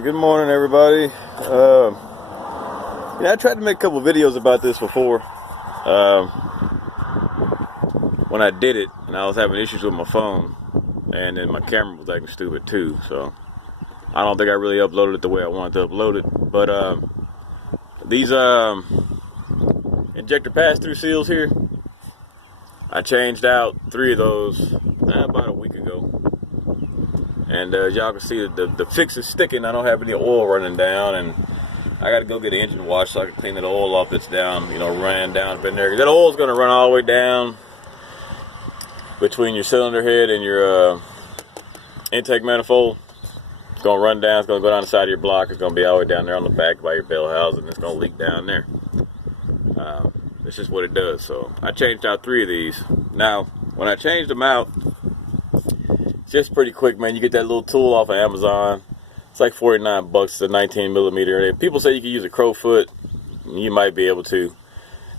Alright, good morning everybody. I tried to make a couple videos about this before when I did it, and I was having issues with my phone, and then my camera was acting stupid too, so I don't think I really uploaded it the way I wanted to upload it. But these injector pass-through seals here, I changed out 3 of those about a week ago. And as y'all can see, the fix is sticking. I don't have any oil running down, and I got to go get an engine wash so I can clean that oil off that's down, running down up in there. 'Cause that oil's going to run all the way down between your cylinder head and your intake manifold. It's going to run down. It's going to go down the side of your block. It's going to be all the way down there on the back by your bell housing. It's going to leak down there. It's just what it does. So I changed out 3 of these. Now, when I changed them out, just pretty quick, man. You get that little tool off of Amazon. It's like 49 bucks. It's a 19 millimeter. People say you can use a crowfoot. You might be able to.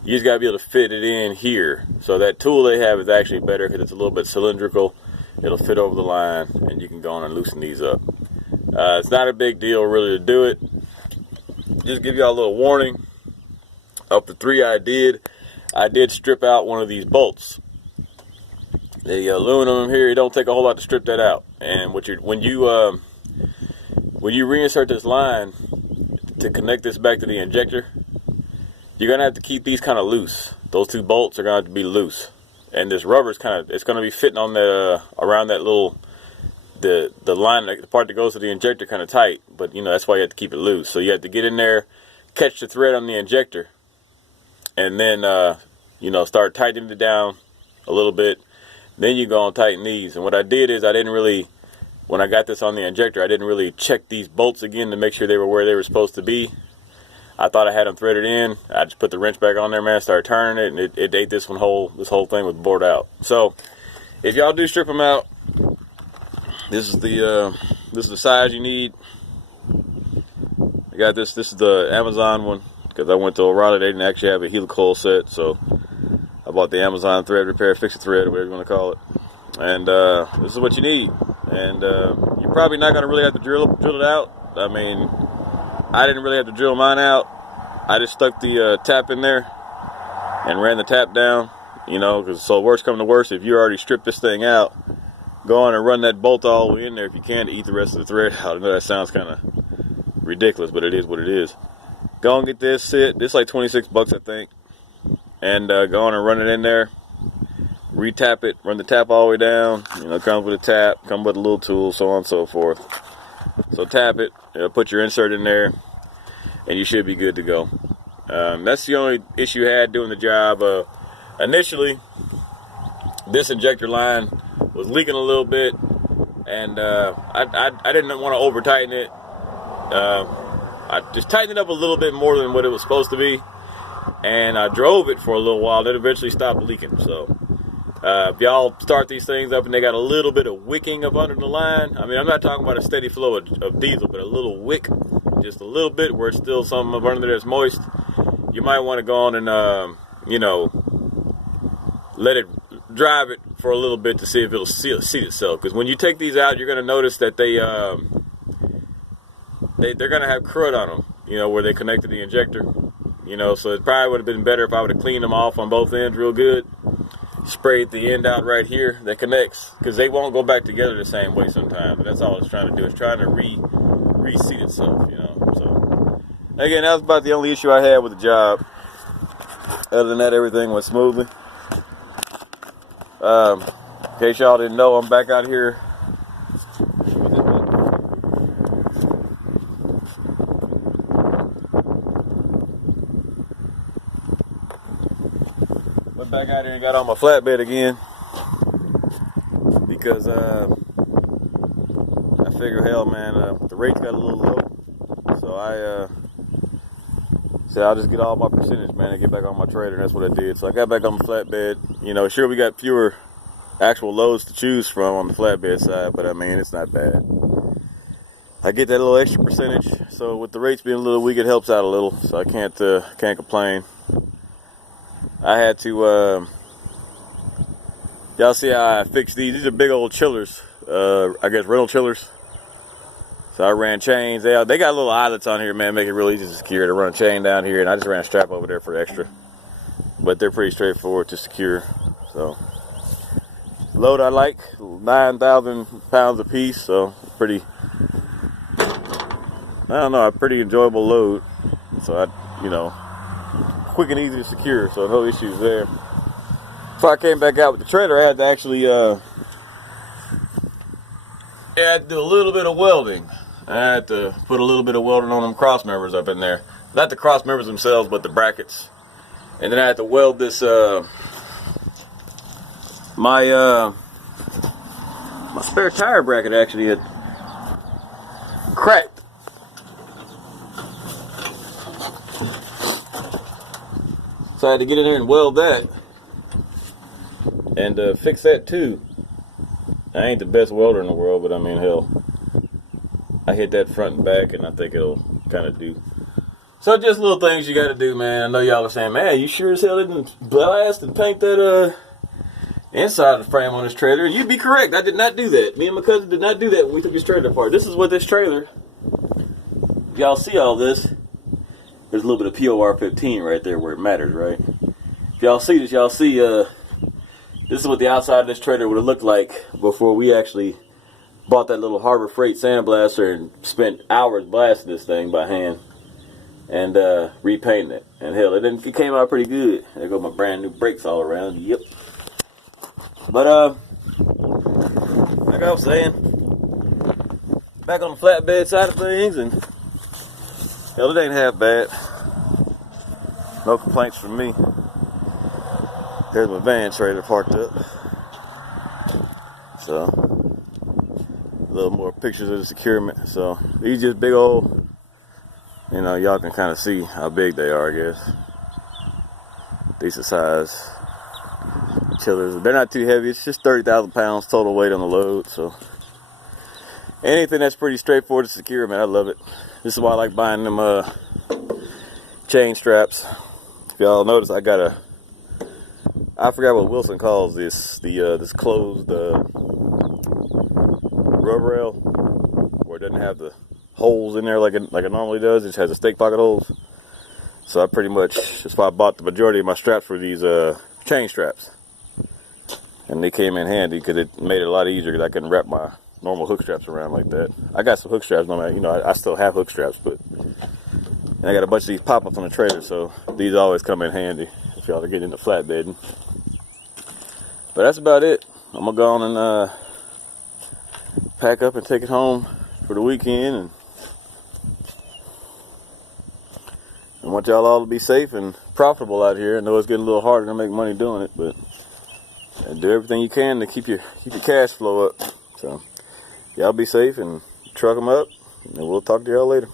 You just got to be able to fit it in here. So that tool they have is actually better because it's a little bit cylindrical. It'll fit over the line, and you can go on and loosen these up. It's not a big deal really to do it. Just give y'all a little warning. Of the 3 I did strip out one of these bolts. The aluminum here, it don't take a whole lot to strip that out. And when you reinsert this line to connect this back to the injector, you're gonna have to keep these kind of loose. Those 2 bolts are gonna have to be loose, and this rubber is it's gonna be fitting on the around that little the line, the part that goes to the injector, kind of tight. But that's why you have to keep it loose. So you have to get in there, catch the thread on the injector, and then start tightening it down a little bit. Then you go and tighten these. And what I did is when I got this on the injector, I didn't really check these bolts again to make sure they were where they were supposed to be. I thought I had them threaded in. I just put the wrench back on there, man, started turning it, and it ate this whole thing was bored out. So if y'all do strip them out, this is the size you need. I got this. This is the Amazon one because I went to O'Reilly. They didn't actually have a helicoil set, so I bought the Amazon thread repair, fix a thread, or whatever you want to call it. And this is what you need. And you're probably not going to really have to drill it out. I mean, I didn't really have to drill mine out. I just stuck the tap in there and ran the tap down, so worst come to worst, if you already stripped this thing out, go on and run that bolt all the way in there if you can to eat the rest of the thread out. I know that sounds kind of ridiculous, but it is what it is. Go and get this This is like 26 bucks, I think. And go on and run it in there, retap it, run the tap all the way down. Comes with a tap, comes with a little tool, so on and so forth. So tap it, put your insert in there, and you should be good to go. That's the only issue I had doing the job. Initially, this injector line was leaking a little bit, and I didn't want to over tighten it. I just tightened it up a little bit more than what it was supposed to be. And I drove it for a little while. It eventually stopped leaking. So if y'all start these things up and they got a little bit of wicking up under the line, I mean, I'm not talking about a steady flow of diesel, but a little wick, just a little bit where it's still something up under there that's moist, you might want to go on and let it drive it for a little bit to see if it'll seat itself. Because when you take these out, you're going to notice that they're going to have crud on them, where they connect to the injector. So it probably would have been better if I would have cleaned them off on both ends real good. Sprayed the end out right here that connects, because they won't go back together the same way sometimes. And that's all it's trying to do. It's trying to reseat itself, So again, that was about the only issue I had with the job. Other than that, everything went smoothly. In case y'all didn't know, I'm back out here. Back out here and got on my flatbed again because I figure, hell, man, the rates got a little low, so I said I'll just get all my percentage, man, and get back on my trailer. And that's what I did. So I got back on my flatbed. Sure, we got fewer actual loads to choose from on the flatbed side, but I mean, it's not bad. I get that little extra percentage, so with the rates being a little weak, it helps out a little. So I can't complain. I had to, y'all see how I fixed these? These are big old chillers, I guess rental chillers. So So I ran chains. They got little eyelets on here, man, make it real easy to secure. To run a chain down here, and I just ran a strap over there for extra. But they're pretty straightforward to secure. So load I like, 9,000 pounds a piece, so pretty, I don't know, a pretty enjoyable load. So I, you know, quick and easy to secure, so no issues there. So I came back out with the trailer. I had to actually I had to do a little bit of welding. I had to put a little bit of welding on them cross members up in there. Not the cross members themselves, but the brackets. And then I had to weld this my spare tire bracket actually had cracked. So I had to get in there and weld that and fix that too. I ain't the best welder in the world, but I mean, hell, I hit that front and back, and I think it'll kind of do. So just little things you got to do, man. I know y'all are saying, man, you sure as hell didn't blast and paint that inside of the frame on this trailer. You'd be correct. I did not do that. Me and my cousin did not do that when we took this trailer apart. This is what this trailer, if y'all see all this, there's a little bit of POR 15 right there where it matters, right? If y'all see this, y'all see this is what the outside of this trailer would have looked like before we actually bought that little Harbor Freight sandblaster and spent hours blasting this thing by hand and repainting it. And hell, it came out pretty good. There go my brand new brakes all around. Yep. But like I was saying, back on the flatbed side of things, and hell, it ain't half bad. No complaints from me. There's my van trailer parked up. So, a little more pictures of the securement. So, these just big old, you know, y'all can kind of see how big they are, I guess. Decent size chillers. They're not too heavy. It's just 30,000 pounds total weight on the load. So, anything that's pretty straightforward to secure, man, I love it. This is why I like buying them chain straps. If y'all notice, I got I forgot what Wilson calls this, this closed rubber rail, where it doesn't have the holes in there like it normally does. It just has the stake pocket holes. So I pretty much, that's why I bought the majority of my straps for these chain straps. And they came in handy because it made it a lot easier because I couldn't wrap my normal hook straps around like that. I got some hook straps on that, you know, I still have hook straps, but I got a bunch of these pop-ups on the trailer, so these always come in handy if y'all are getting into flatbedding. But that's about it. I'm gonna go on and pack up and take it home for the weekend, and want y'all all to be safe and profitable out here. I know it's getting a little harder to make money doing it, but do everything you can to keep your cash flow up. So y'all be safe and truck them up, and we'll talk to y'all later.